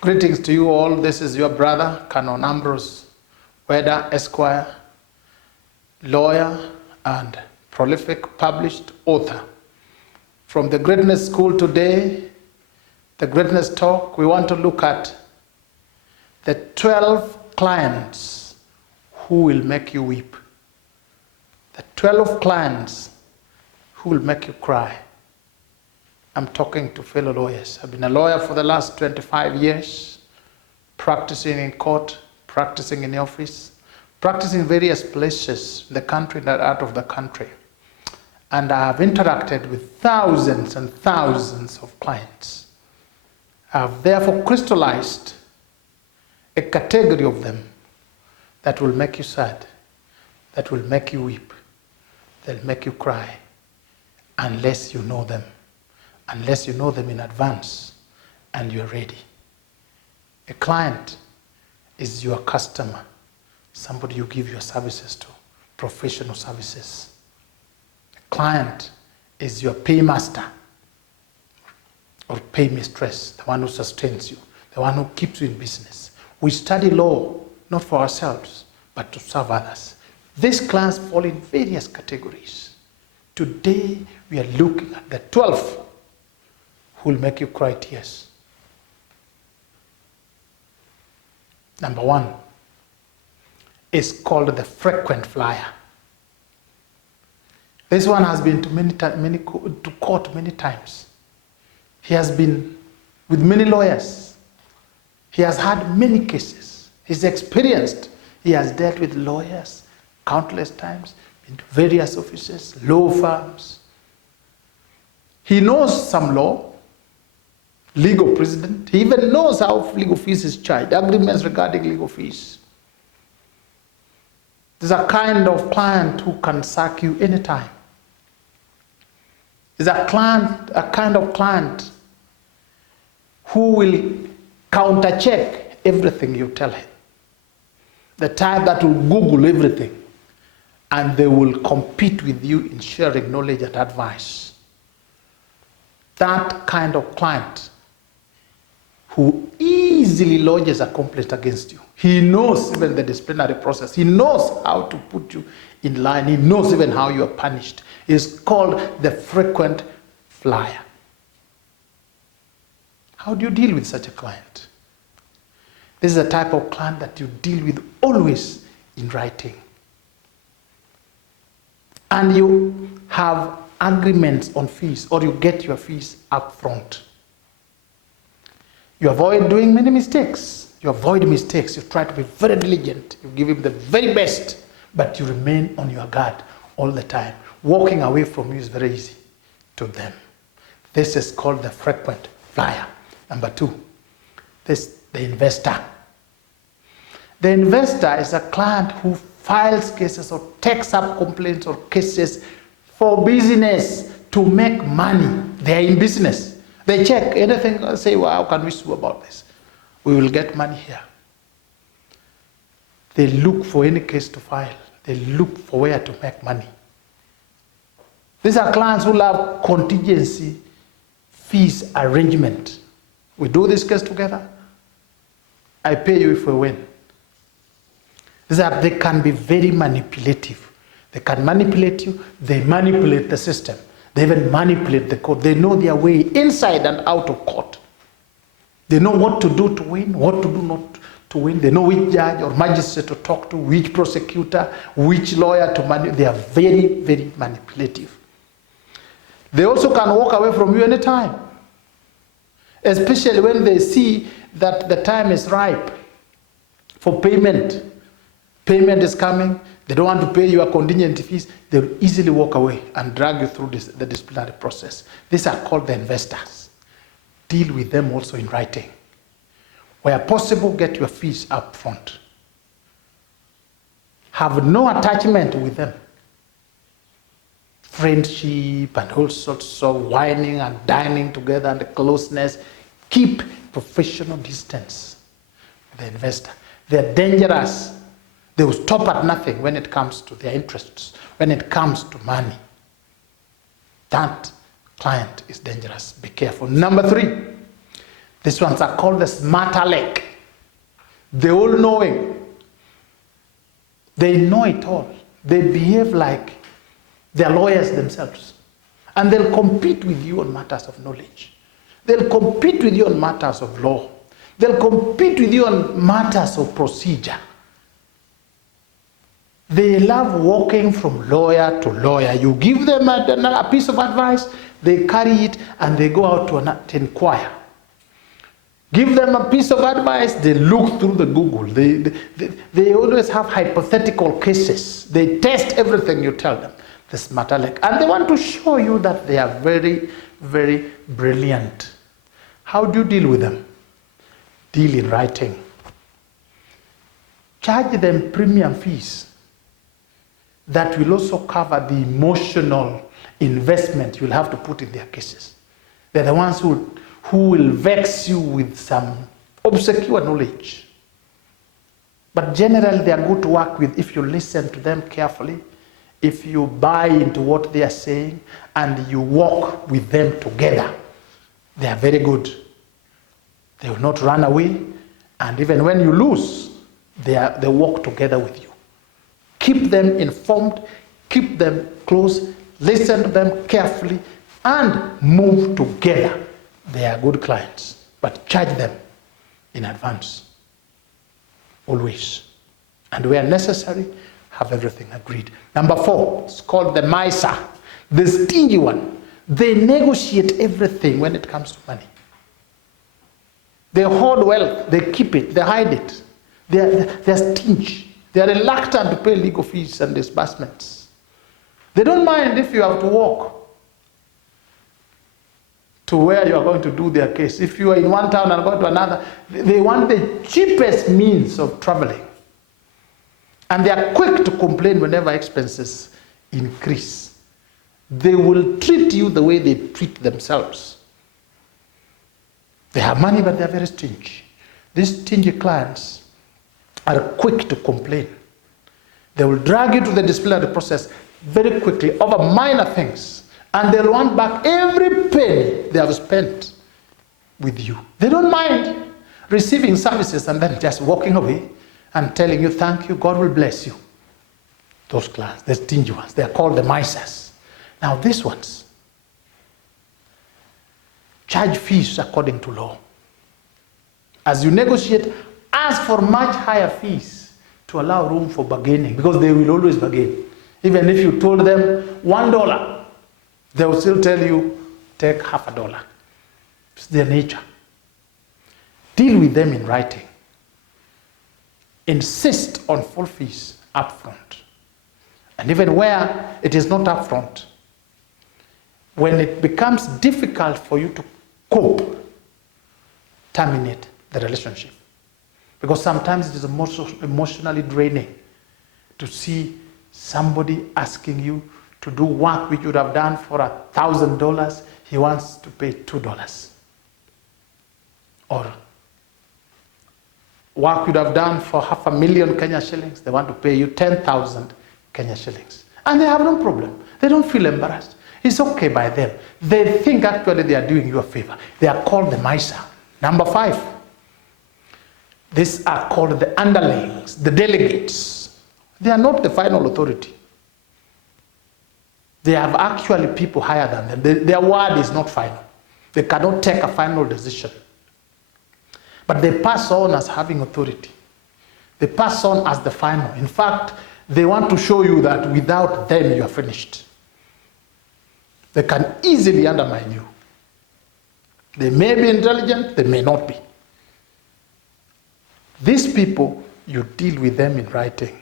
Greetings to you all. This is your brother, Canon Ambrose Weda.Esq.MBS, lawyer and prolific published author. From the Greatness School today, the Greatness Talk, we want to look at the 12 clients who will make you weep. The 12 clients who will make you cry. I'm talking to fellow lawyers. I've been a lawyer for the last 25 years, practicing in court, practicing in the office, practicing various places in the country and out of the country. And I have interacted with thousands and thousands of clients. I have therefore crystallized a category of them that will make you sad, that will make you weep, that will make you cry, unless you know them. Unless you know them in advance and you're ready. A client is your customer, somebody you give your services to, professional services. A client is your paymaster or paymistress, the one who sustains you, the one who keeps you in business. We study law, not for ourselves, but to serve others. These clients fall in various categories. Today, we are looking at the 12 who will make you cry tears. Number one is called the frequent flyer. This one has been to court many times. He has been with many lawyers. He has had many cases. He's experienced. He has dealt with lawyers countless times in various offices, law firms. He knows some law, legal precedent. He even knows how legal fees is charged, agreements regarding legal fees. There's a kind of client who can sack you anytime. There's a kind of client who will counter-check everything you tell him. The type that will Google everything, and they will compete with you in sharing knowledge and advice. That kind of client who easily lodges a complaint against you. He knows even the disciplinary process. He knows how to put you in line. He knows even how you are punished. It's called the frequent flyer. How do you deal with such a client? This is a type of client that you deal with always in writing. And you have agreements on fees, or you get your fees up front. You avoid doing many mistakes. You avoid mistakes. You try to be very diligent. You give him the very best, but you remain on your guard all the time. Walking away from you is very easy to them. This is called the frequent flyer. Number two, the investor. The investor is a client who files cases or takes up complaints or cases for business to make money. They are in business. They check anything, say, well, how can we sue about this? We will get money here. They look for any case to file. They look for where to make money. These are clients who love contingency fees arrangement. We do this case together. I pay you if we win. They can be very manipulative. They can manipulate you. They manipulate the system. They even manipulate the court. They know their way inside and out of court. They know what to do to win, what to do not to win. They know which judge or magistrate to talk to, which prosecutor, which lawyer to manipulate. They are very, very manipulative. They also can walk away from you anytime, especially when they see that the time is ripe for payment. Payment is coming. They don't want to pay your contingent fees. They will easily walk away and drag you through the disciplinary process. These are called the investors. Deal with them also in writing. Where possible, get your fees up front. Have no attachment with them. Friendship and all sorts of whining and dining together and the closeness. Keep professional distance with the investor. They're dangerous. They will stop at nothing when it comes to their interests, when it comes to money. That client is dangerous. Be careful. Number three, These ones are called the smart aleck. They're all knowing. They know it all. They behave like they're lawyers themselves. And they'll compete with you on matters of knowledge. They'll compete with you on matters of law. They'll compete with you on matters of procedure. They love walking from lawyer to lawyer. You give them a piece of advice, they carry it and they go out to inquire. Give them a piece of advice, they look through the Google. They always have hypothetical cases. They test everything you tell them. The smart aleck. And they want to show you that they are very, very brilliant. How do you deal with them? Deal in writing. Charge them premium fees that will also cover the emotional investment you'll have to put in their cases. They're the ones who will vex you with some obscure knowledge. But generally they are good to work with if you listen to them carefully, if you buy into what they are saying, and you walk with them together. They are very good. They will not run away, and even when you lose, they walk together with you. Keep them informed, keep them close, listen to them carefully, and move together. They are good clients, but charge them in advance, always. And where necessary, have everything agreed. Number 4, it's called the miser, the stingy one. They negotiate everything when it comes to money. They hoard wealth, they keep it, they hide it. They're stingy. They are reluctant to pay legal fees and disbursements. They don't mind if you have to walk to where you are going to do their case. If you are in one town and going to another, they want the cheapest means of traveling. And they are quick to complain whenever expenses increase. They will treat you the way they treat themselves. They have money, but they are very stingy. These stingy clients are quick to complain. They will drag you to the disciplinary process very quickly over minor things. And they'll want back every penny they have spent with you. They don't mind receiving services and then just walking away and telling you, thank you, God will bless you. Those clients, the stingy ones, they are called the misers. Now these ones charge fees according to law. As you negotiate, ask for much higher fees to allow room for bargaining, because they will always bargain. Even if you told them $1, they will still tell you, take $0.50. It's their nature. Deal with them in writing. Insist on full fees upfront. And even where it is not upfront, when it becomes difficult for you to cope, terminate the relationship. Because sometimes it is emotionally draining to see somebody asking you to do work which you would have done for $1,000, he wants to pay $2. Or work you'd have done for 500,000 Kenya shillings, they want to pay you 10,000 Kenya shillings. And they have no problem. They don't feel embarrassed. It's okay by them. They think actually they are doing you a favor. They are called the miser. Number 5. These are called the underlings, the delegates. They are not the final authority. They have actually people higher than them. Their word is not final. They cannot take a final decision. But they pass on as having authority. They pass on as the final. In fact, they want to show you that without them you are finished. They can easily undermine you. They may be intelligent, they may not be. These people, you deal with them in writing.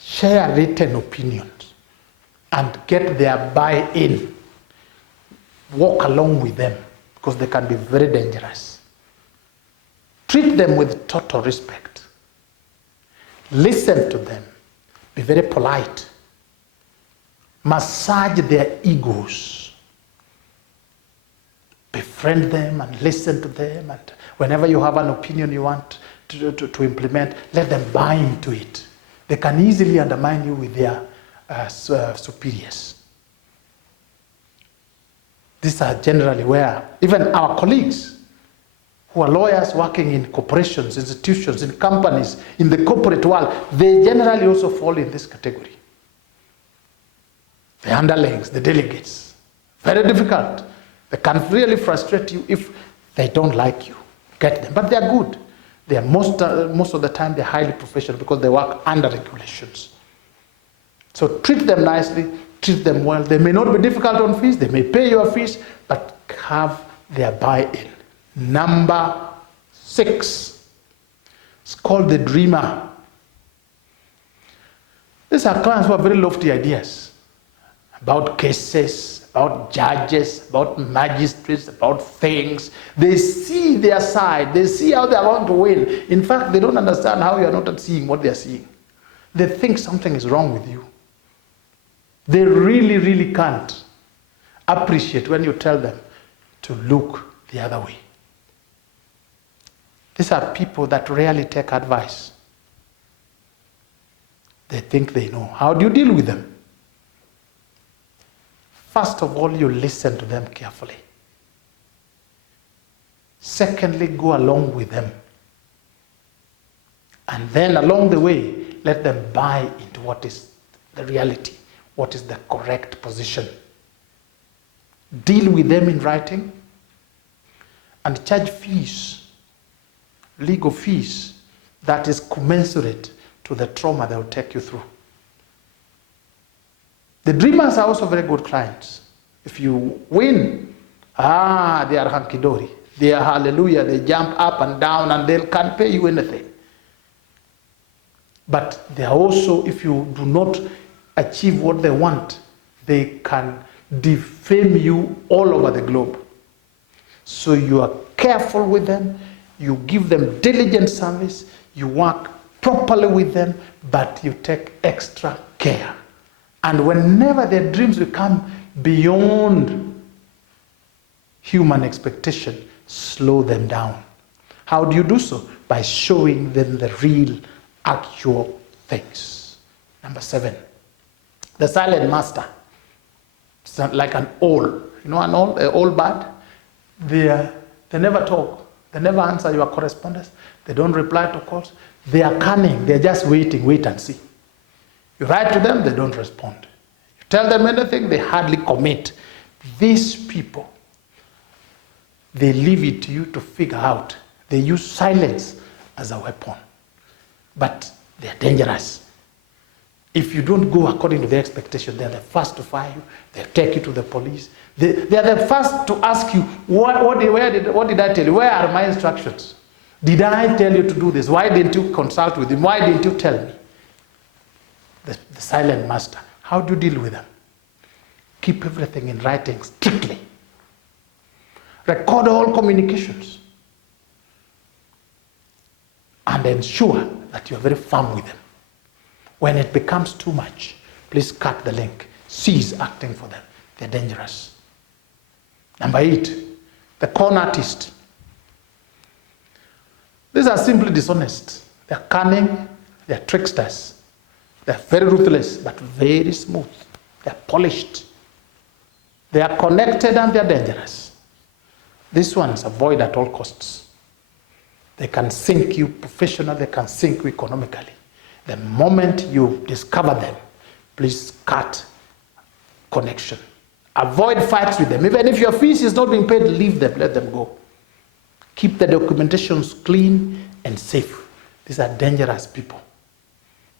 Share written opinions and get their buy-in. Walk along with them, because they can be very dangerous. Treat them with total respect. Listen to them. Be very polite. Massage their egos. Befriend them and listen to them. And whenever you have an opinion you want to implement, let them buy into it. They can easily undermine you with their superiors. These are generally where even our colleagues, who are lawyers working in corporations, institutions, in companies, in the corporate world, they generally also fall in this category. The underlings, the delegates, very difficult. They can really frustrate you if they don't like you. Get them, but they are good. They are most of the time they're highly professional because they work under regulations. So treat them nicely, treat them well. They may not be difficult on fees, they may pay your fees, but have their buy-in. Number 6, it's called the dreamer. These are clients who have very lofty ideas about cases, about judges, about magistrates, about things. They see their side, they see how they are going to win. In fact, they don't understand how you are not seeing what they are seeing. They think something is wrong with you. They really, really can't appreciate when you tell them to look the other way. These are people that rarely take advice. They think they know. How do you deal with them? First of all, you listen to them carefully. Secondly, go along with them. And then along the way, let them buy into what is the reality, what is the correct position. Deal with them in writing and charge fees, legal fees, that is commensurate to the trauma they will take you through. The dreamers are also very good clients. If you win, they are hunky-dory. They are hallelujah. They jump up and down and they can't pay you anything. But they are also, if you do not achieve what they want, they can defame you all over the globe. So you are careful with them. You give them diligent service. You work properly with them, but you take extra care. And whenever their dreams become beyond human expectation, slow them down. How do you do so? By showing them the real, actual things. Number 7, the silent master. It's not like an owl. You know an owl bird? They never talk. They never answer your correspondence. They don't reply to calls. They are cunning. They're just waiting, wait and see. You write to them, they don't respond. You tell them anything, they hardly commit. These people, they leave it to you to figure out. They use silence as a weapon. But they're dangerous. If you don't go according to their expectation, they're the first to fire you. They'll take you to the police. They are the first to ask you, what did I tell you? Where are my instructions? Did I tell you to do this? Why didn't you consult with him? Why didn't you tell me? The silent master. How do you deal with them? Keep everything in writing strictly. Record all communications. And ensure that you are very firm with them. When it becomes too much, please cut the link. Cease acting for them. They're dangerous. Number 8, the con artist. These are simply dishonest. They're cunning, they're tricksters. They're very ruthless, but very smooth. They're polished. They are connected and they're dangerous. These ones avoid at all costs. They can sink you professionally, they can sink you economically. The moment you discover them, please cut connection. Avoid fights with them. Even if your fees is not being paid, leave them, let them go. Keep the documentations clean and safe. These are dangerous people.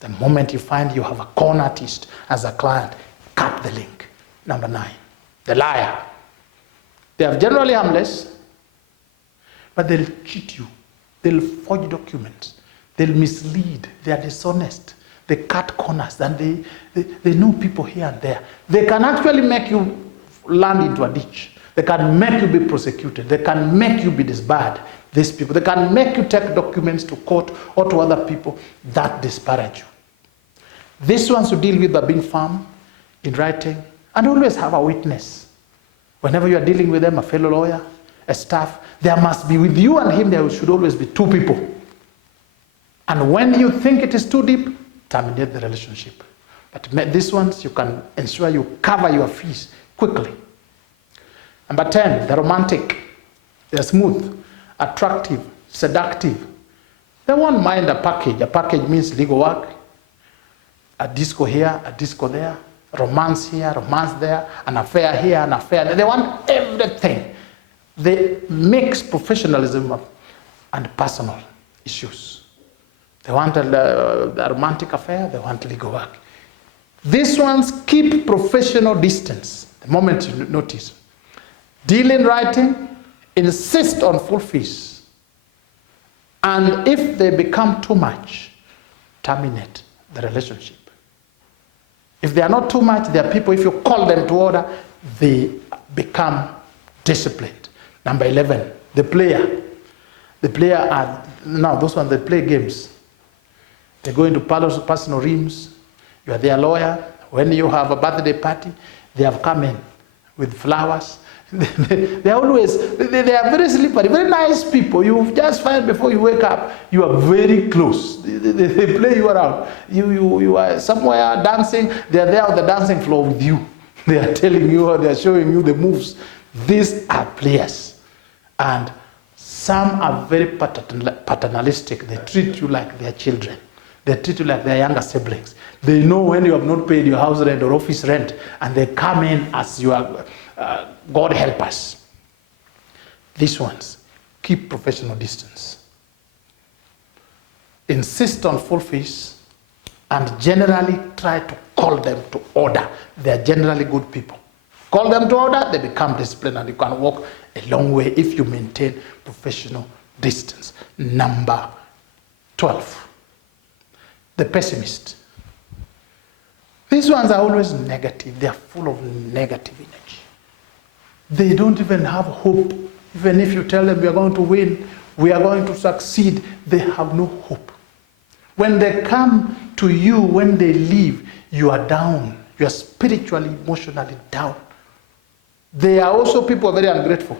The moment you find you have a con artist as a client, cut the link. Number 9, the liar. They are generally harmless, but they'll cheat you. They'll forge documents. They'll mislead. They are dishonest. They cut corners and they know people here and there. They can actually make you land into a ditch. They can make you be prosecuted. They can make you be disbarred. These people, they can make you take documents to court or to other people that disparage you. These ones to deal with are being firm in writing and always have a witness. Whenever you are dealing with them, a fellow lawyer, a staff, there must be with you and him, there should always be 2 people. And when you think it is too deep, terminate the relationship. But these ones, you can ensure you cover your fees quickly. Number 10, the romantic. They're smooth attractive, seductive. They won't mind a package. A package means legal work, a disco here, a disco there, romance here, romance there, an affair here, an affair there. They want everything. They mix professionalism and personal issues. They want a romantic affair, they want legal work. These ones keep professional distance. The moment you notice. Deal in writing, insist on full fees. And if they become too much, terminate the relationship. If they are not too much, there are people, if you call them to order, they become disciplined. Number 11, the player. The player are, now those ones, they play games. They go into personal rooms. You are their lawyer. When you have a birthday party, they have come in with flowers. They are always, they are very slippery, very nice people. You just find before you wake up, you are very close. They play you around. You are somewhere dancing, they are there on the dancing floor with you. They are telling you, or they are showing you the moves. These are players. And some are very paternalistic. They treat you like their children. They treat you like their younger siblings. They know when you have not paid your house rent or office rent, and they come in as your God help us. These ones, keep professional distance. Insist on full fees, and generally try to call them to order. They are generally good people. Call them to order, they become disciplined, and you can walk a long way if you maintain professional distance. Number 12, the pessimist. These ones are always negative. They are full of negative energy. They don't even have hope. Even if you tell them we are going to win, we are going to succeed, they have no hope. When they come to you, when they leave, you are down. You are spiritually, emotionally down. They are also people who are very ungrateful.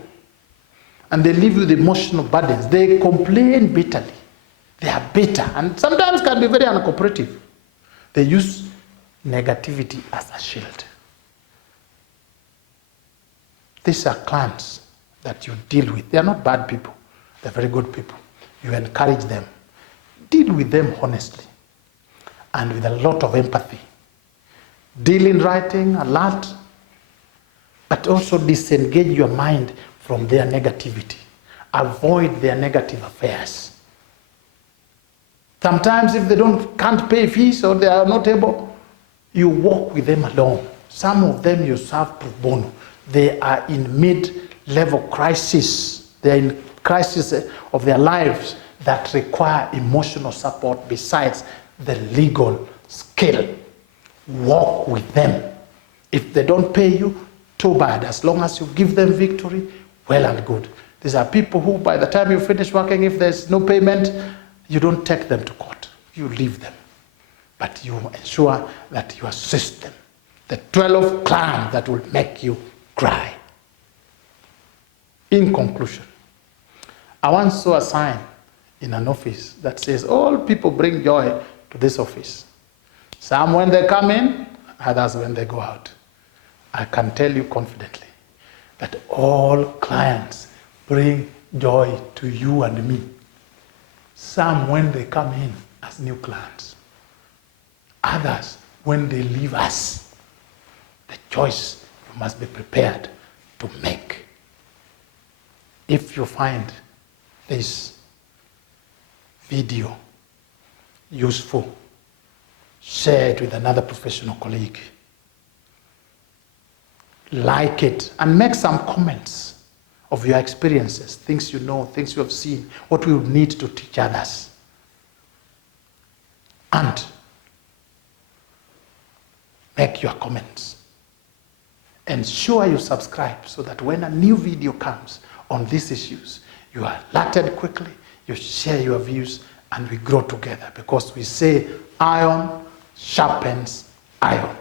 And they live with emotional burdens. They complain bitterly. They are bitter and sometimes can be very uncooperative. They use negativity as a shield. These are clients that you deal with. They are not bad people. They're very good people. You encourage them. Deal with them honestly and with a lot of empathy. Deal in writing, alert, but also disengage your mind from their negativity. Avoid their negative affairs. Sometimes if they can't pay fees or they are not able, you walk with them alone. Some of them you serve pro bono. They are in mid-level crisis. They are in crisis of their lives that require emotional support besides the legal skill. Walk with them. If they don't pay you, too bad. As long as you give them victory, well and good. These are people who, by the time you finish working, if there's no payment, you don't take them to court. You leave them. But you ensure that you assist them. The 12 clients that will make you cry. In conclusion, I once saw a sign in an office that says, all people bring joy to this office. Some when they come in, others when they go out. I can tell you confidently that all clients bring joy to you and me. Some when they come in as new clients. Others when they leave us. The choice you must be prepared to make. If you find this video useful, share it with another professional colleague. Like it and make some comments of your experiences, things you know, things you have seen, what we would need to teach others. And make your comments. Ensure you subscribe so that when a new video comes on these issues, you are alerted quickly, you share your views, and we grow together, because we say iron sharpens iron.